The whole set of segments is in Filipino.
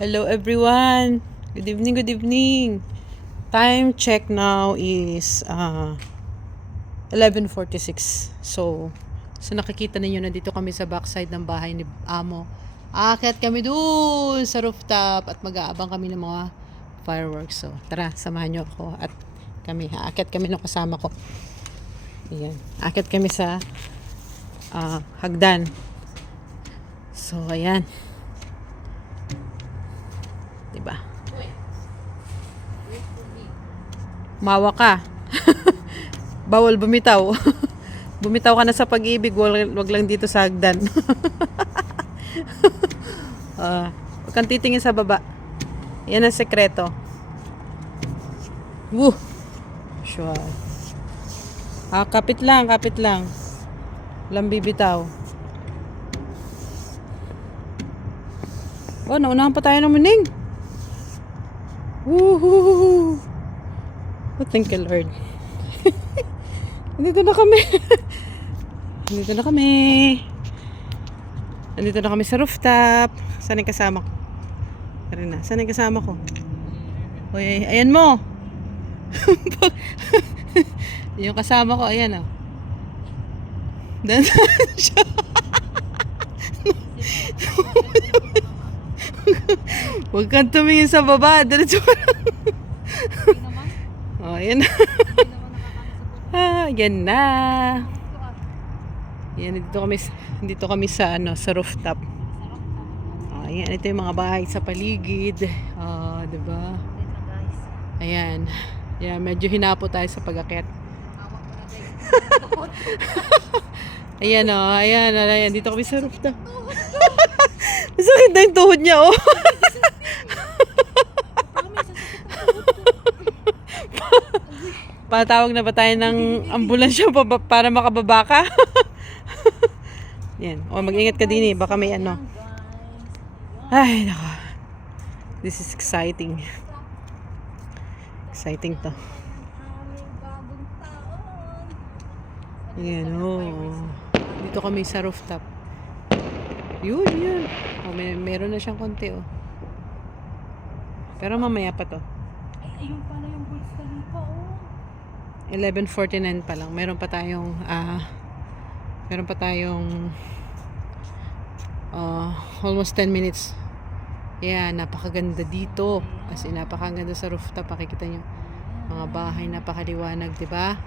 Hello everyone. Good evening, good evening. Time check now is uh, 11.46. So, so nakikita ninyo nandito kami sa backside ng bahay ni Amo. Aakyat kami dun sa rooftop at mag-aabang kami ng mga fireworks. So, tara, samahan nyo ako at kami. Aakyat kami ng kasama ko. Ayan. Aakyat kami sa ah, hagdan. So, ayan. Diba? Mawa ka. Bawal bumitaw. bumitaw ka na sa pag-ibig, wag, wag lang dito sa hagdan. Ah, huwag kang titingin sa baba. Yan ang sekreto. Woo! Sure. Ah, kapit lang, kapit lang. Walang bibitaw. Oh, naunahan pa tayo ng muning. Woohoo! Oh, thank you, Lord. Nandito na kami. Nandito na kami. Nandito na kami sa rooftop. Saan yung kasama ko? Tara na. Saan yung kasama ko? Uy, ayan mo. yung kasama ko, ayan oh. Dan siya. Huwag kang tumingin sa baba. Diretso ka lang. oh, ayan na. ah, yan na. Yan, dito kami, dito kami sa, ano, sa rooftop. Ah, ayan, ito yung mga bahay sa paligid. Ah, di ba? Ayan. Ayan, medyo hinapo tayo sa pag-akit. ayan o, oh, ayan, ayan, dito kami sa rooftop. Masakit na yung tuhod niya, oh. Patawag na ba tayo ng ambulansya pa para makababa ka? Yan. O, mag-ingat ka din eh. Baka may ano. Ay, naka. This is exciting. Exciting to. Yan, oh. Dito kami sa rooftop. Yun, yun. Oh, may, meron na siyang konti, oh. Pero mamaya pa to. Ay, ayun pala yung Burj Khalifa, oh. 11.49 pa lang. Meron pa tayong, ah, meron pa tayong, ah, almost 10 minutes. Yeah, napakaganda dito. As in, napakaganda sa rooftop. Pakikita nyo. Mga bahay, napakaliwanag, di ba?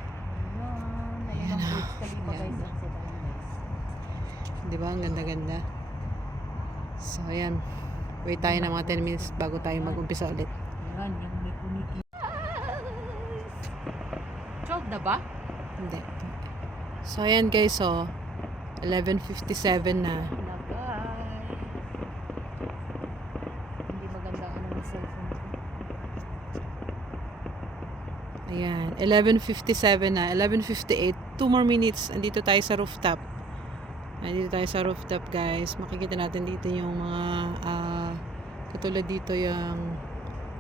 Ayan. Khalifa, Ayan. Di ba? Ang ganda-ganda. So, ayan. Wait tayo ng mga 10 minutes bago tayo mag-umpisa ulit. Ayan, yung may kumiki. 12 na ba? Hindi. So, ayan guys. So, 11.57 na. Lagay. Hindi maganda ano ng cellphone ko. Ayan, 11.57 na, 11.58, 2 more minutes, andito tayo sa rooftop. Andito tayo sa rooftop guys, makikita natin dito yung mga, ah, katulad dito yung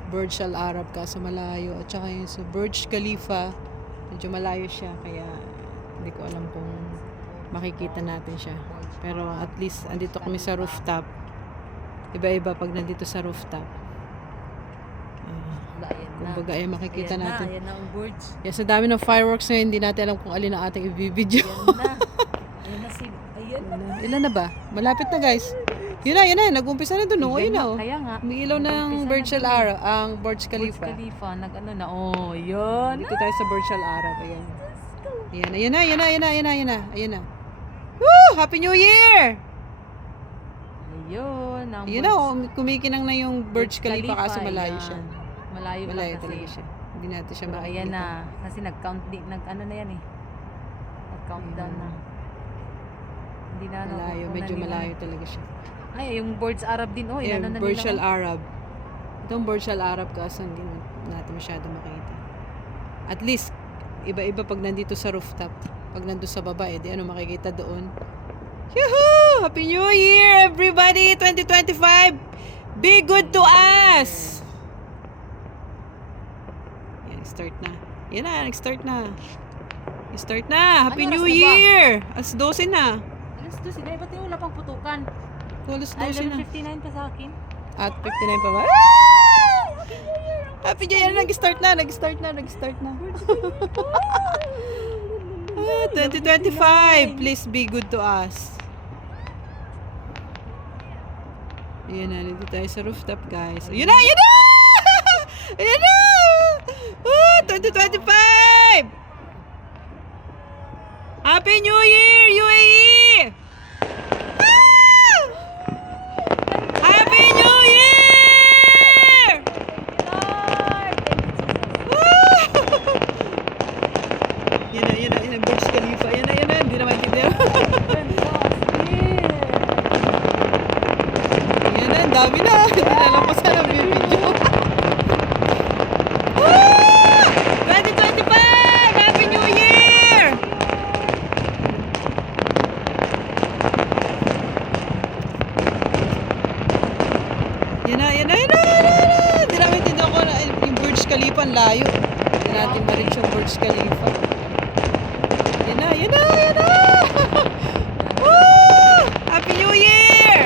Burj Al Arab kaso malayo, at saka yung sa Burj Khalifa, medyo malayo siya, kaya hindi ko alam kung makikita natin siya. Pero at least, andito kami sa rooftop. Iba-iba pag nandito sa rooftop. Na. kumbaga ay makikita Ayan natin. na, ayan na ang Burj. Yes, sa dami ng fireworks na hindi natin alam kung alin ang ating i-video. Ayan na. Ayan na si... Ayan na. Ilan na ba? Malapit na guys. Yun na, yun na. Nag-umpisa na doon. Oh, yun na. Oh. Kaya nga. May ilaw ng Burj Al. Arab, ang Burj Burj Khalifa. Khalifa. Nag-ano na. Oh, yun. Dito tayo sa Burj Al Arab. Ayan. Ayan, ayan na, ayan na, ayan na, ayan na, ayan na, ayan na. Woo! Happy New Year! Ayun. Ang Yun na, oh, kumikinang na yung Burj Khalifa kaso malayo siya. Malayo, Malayo kasi. talaga siya. Hindi natin siya makikita. ayan na. Kasi nag-count nag ano na yan eh. Nag-countdown na. Hindi na ano. Malayo, medyo malayo talaga siya. Ay, yung Burj Arab din. Oh, Yeah, na Burj Al. Arab. Itong Burj Al Arab kaso hindi natin masyado makita. At least, iba-iba pag nandito sa rooftop. Pag nandito sa baba, eh, di ano makikita doon. Yoo-hoo! Happy New Year, everybody! 2025! Be good to us! Yan, start na. Yan na, nag-start na. Start na! Happy Ano New? Year! Alas 12 na. Alas 12 na. Ba't yung wala pang putukan? Ay, 12 na. 11.59 pa sa akin. At 59 pa ba? Ah! Happy New Year! Nag-start na, nag-start na, nag-start na. Ah, 2025, please be good to us. Ayan na, dito tayo sa rooftop, guys. Ayan na, ayan na! Ayan na! Ah, 2025! Happy New Year, UAE! Ah! Happy New Year! Ah! Yan na, yan na, yan na, Burj Khalifa. Yan na, yan na, hindi na maintindihan. yan na, ang dami na. Hindi na lang pa sana video. Ah! 2025! Happy New Year! Yan na, yan na, yan na, yan na, yan na. Hindi namin tindahan ko na yung Burj Khalifa, ang layo. Hindi natin ma-reach yung Burj Khalifa. Yan na, yan na, yan na! Woo! Happy New Year!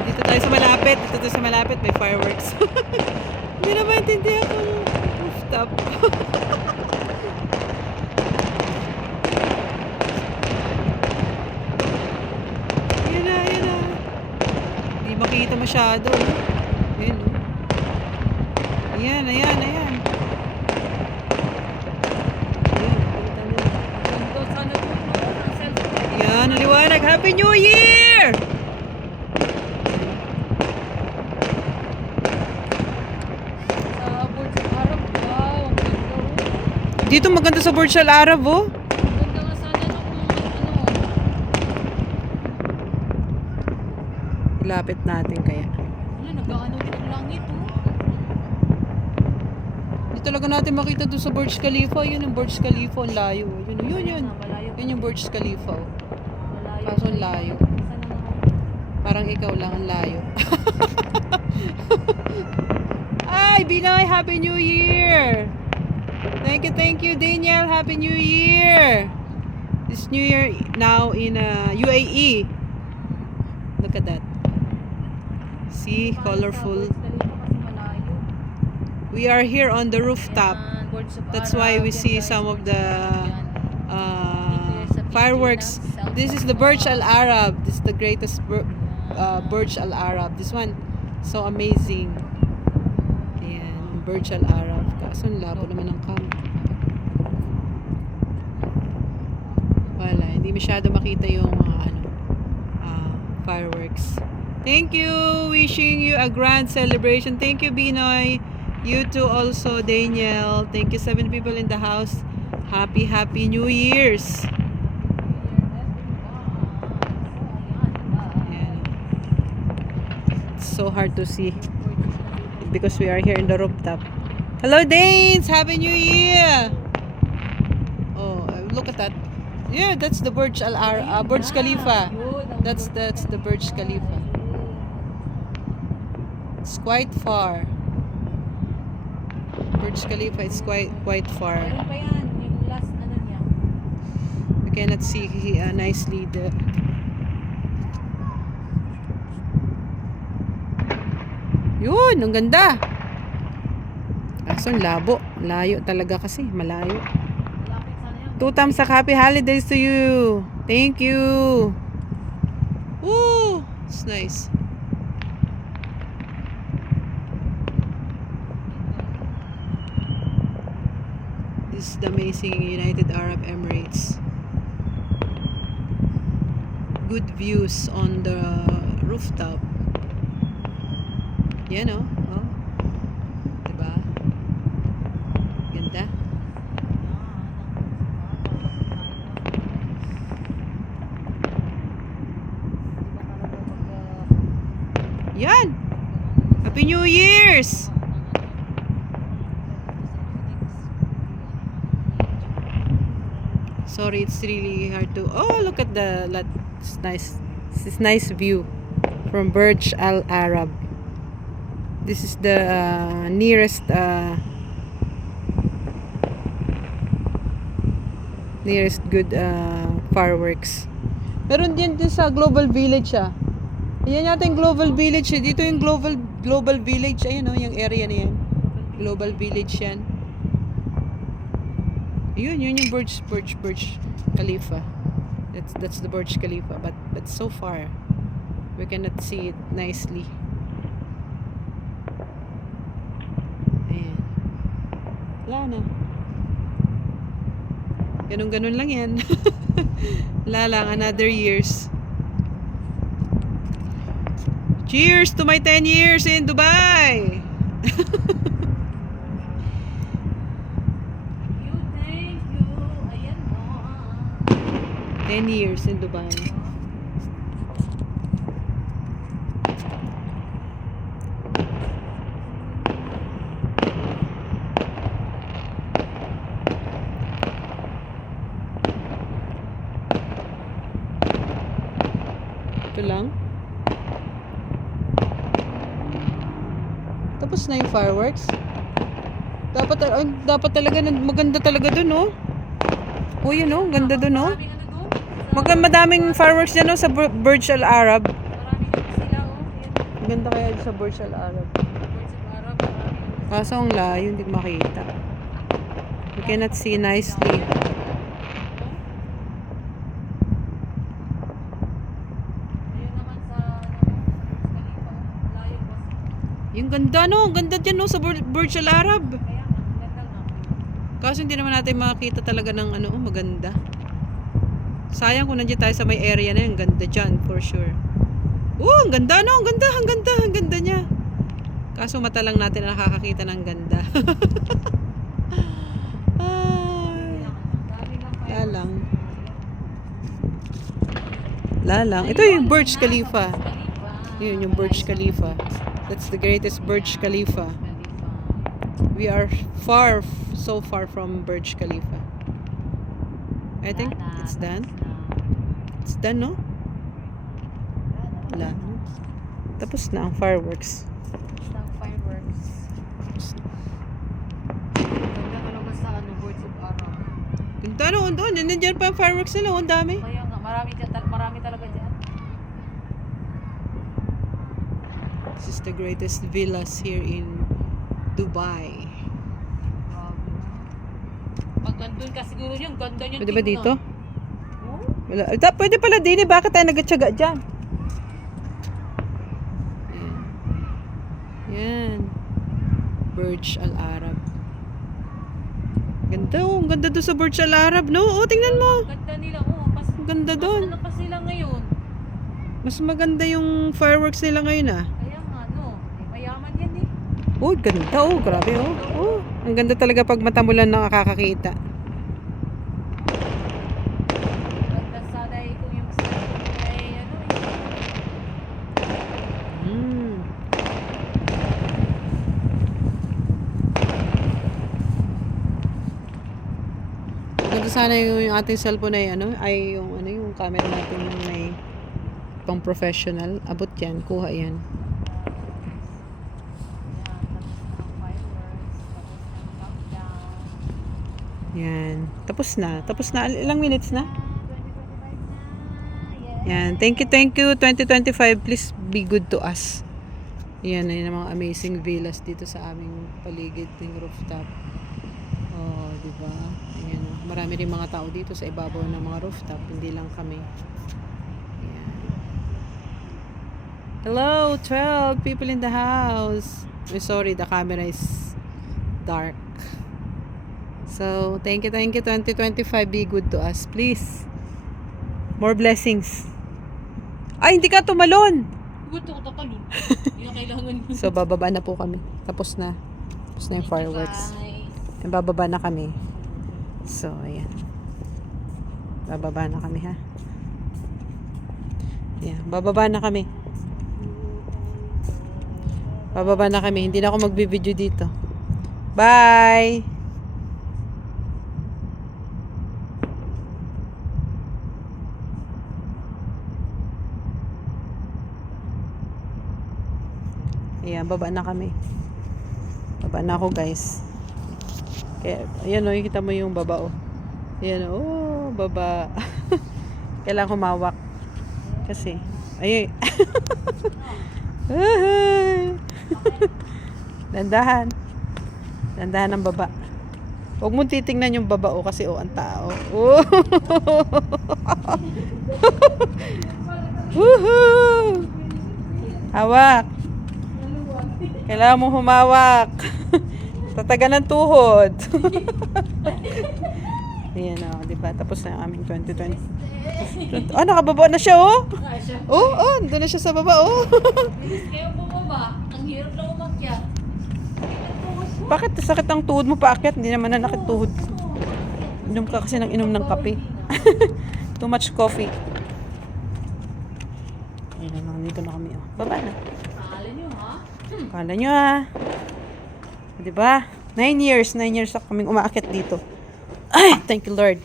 Dito tayo sa malapit. Dito tayo sa malapit. May fireworks. Hindi na maintindihan ko yung rooftop. Yan na, yan na. Hindi makita masyado. no? Ayan, no? Ayan, ayan, ayan. Ayan, kita nila. Yan, naliwanag. Happy New Year! Dito maganda sa Burj Al Arab, oh. Ilapit natin kaya. Hindi talaga natin makita doon sa Burj Khalifa. Yun yung Burj Khalifa, ang layo. oh. Yun, yun, yun. Yun yung Burj Khalifa. oh. Kaso layo. Parang ikaw lang ang layo. Ay, Binoy, Happy New Year! Thank you, thank you, Daniel. Happy New Year! This New Year now in uh, UAE. Look at that. See, colorful. We are here on the rooftop. That's why we see some of the uh, fireworks. This is the Burj Al Arab. This is the greatest Bur- uh, Burj Al Arab. This one, so amazing. Ayan, Burj Al Arab. Kaso ang labo naman ng cam. Wala, hindi masyado makita yung mga ano, uh, fireworks. Thank you. Wishing you a grand celebration. Thank you, Binoy. You too also, Daniel. Thank you, seven people in the house. Happy, happy New Year's. So hard to see because we are here in the rooftop. Hello, Danes! Happy New Year! Oh, look at that. Yeah, that's the Burj Al Ar uh, Burj Khalifa. That's that's the Burj Khalifa. It's quite far. Burj Khalifa is quite quite far. Meron pa yan, yung last ano niya. We cannot see uh, nicely the Yun, ang ganda. Kaso labo. Layo talaga kasi. Malayo. Two times a happy holidays to you. Thank you. Woo! It's nice. This is the amazing United Arab Emirates. Good views on the rooftop. Yan oh. oh. Diba? Ganda. Yan! Happy New Year's! Sorry, it's really hard to. Oh, look at the. It's nice. Is nice view from Burj Al Arab. This is the uh, nearest uh, nearest good uh, fireworks. Meron din din sa Global Village ah. Ayan yata yung Global Village eh. Dito yung Global Global Village. Ayun oh, yung area na yan. Global Village yan. Yun, yun yung Burj, Burj, Burj Khalifa. That's, that's the Burj Khalifa. But, but so far, we cannot see it nicely. Ayan. Wala na. Ganun-ganun lang yan. Wala lang, another years. Cheers to my 10 years in Dubai! You, thank you. Ayan mo. 10 years in Dubai. Ito lang. Tapos na yung fireworks. Dapat, ay, dapat talaga, maganda talaga dun, oh. Oh, yun, oh. Ganda dun, oh. Ano doon? Mag madaming fireworks dyan, no, sa Bur- Burj Al Arab. Ano oh. Ganda kaya sa Burj Al Arab. Maraming. Kaso ang layo, hindi makita. We cannot see nicely. Ayun naman sa, ano, sa Burj Khalifa, oh. Layo ba? Yung ganda, no? Ganda dyan, no? Sa Bur- Burj Al Arab. Kaso hindi naman natin makita talaga ng ano, oh, maganda. Sayang kung nandiyan tayo sa may area na yun. Ganda dyan, for sure. Oh, ang ganda, no? Ang ganda, ang ganda, ang ganda niya. Kaso mata lang natin ang nakakakita ng ganda. Dami lang wala lang. Wala lang. Ito yung Burj Khalifa. Yun, yung Burj Khalifa. That's the greatest Burj Khalifa. We are far, so far from Burj Khalifa. I think it's done. It's done, no? Wala. Tapos na ang fireworks. Fireworks. Tapos na. Of Arab. Yung doon, doon. Nandiyan pa ang fireworks nila. Ang dami. Kaya nga, marami, marami talaga dyan. This is the greatest villas here in Dubai. Pag nandun ka siguro yung ganda niyan. Pwede ba dito? Oo. Wala. Da, pwede pala din eh. Bakit tayo nagtsaga dyan? Yan. Yan. Burj Al Arab. Ganda oh. Ang ganda doon sa Burj Al Arab, no? Oh, tingnan mo. Ganda nila. Oo, pas, ganda mas doon. ano pa sila ngayon. Mas maganda yung fireworks nila ngayon ah. Kaya nga, no. Eh, mayaman yan Oh, ganda oh. Grabe oh. Oh, ang ganda talaga pag mata mo lang nakakakita. Ganda. Mm. Maganda sana yung, yung ating cellphone ay ano, ay yung ano yung camera natin yung may pang professional. Abot yan, kuha yan. Yan, tapos na. Tapos na. Ilang minutes na? 2025 na. Yes. Yan. Thank you, thank you. 2025, please be good to us. Yan ay mga amazing villas dito sa aming paligid ng rooftop. Oh, di ba? Ayan. Marami rin mga tao dito sa ibabaw ng mga rooftop, hindi lang kami. Ayan. Hello, 12 people in the house. I'm sorry, the camera is dark. So, thank you, thank you 2025. Be good to us, please. More blessings. Ay, hindi ka tumalon. Gusto ko tatalon. Hindi na kailangan yun. So, bababa na po kami. Tapos na. Tapos na yung fireworks. Yung bababa na kami. So, ayan. Bababa na kami, ha? Ayan, bababa na kami. Bababa na kami. Hindi na ako magbibideo dito. Bye! Ayan, baba na kami. Baba na ako, guys. Kaya, ayan o, kita mo yung baba o. Ayan o, oh, baba. Kailangan humawak. Kasi, ay. Dandahan. Dandahan ang baba. Huwag mo titingnan yung baba o kasi o ang tao. Oh. Hawak. Kailangan mo humawak. Tataga ng tuhod. Ayan o, di ba? Tapos na aming 2020. Ah, nakababa na siya, oh. Oh, oh, doon na siya sa baba, oh. Bilis kayo bumaba. Ang hirap na umakyat. Bakit sakit ang tuhod mo paakyat? Hindi naman na nakituhod. Inom ka kasi ng inom ng kape. Too much coffee. Ayun na, nandito na kami, oh. Baba na. Pangalan nyo ha? Kala ah. Ba? Nine years, nine years ako kaming umaakyat dito. Ay, thank you, Lord.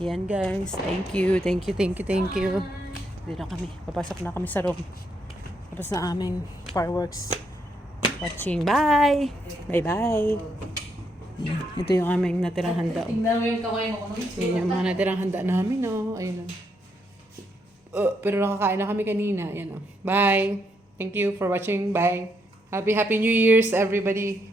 Yan, guys. Thank you, thank you, thank you, thank you. Dito na kami. Papasok na kami sa room. Tapos na aming fireworks watching. Bye! Bye-bye! Ito yung aming natirang handa. oh. Tingnan mo yung kamay mo. Yan yung mga natirang handa namin, oh. Ayun, oh. Uh, pero nakakain na kami kanina. Yan, oh. Bye! Thank you for watching. Bye! Happy, happy New Year's, everybody!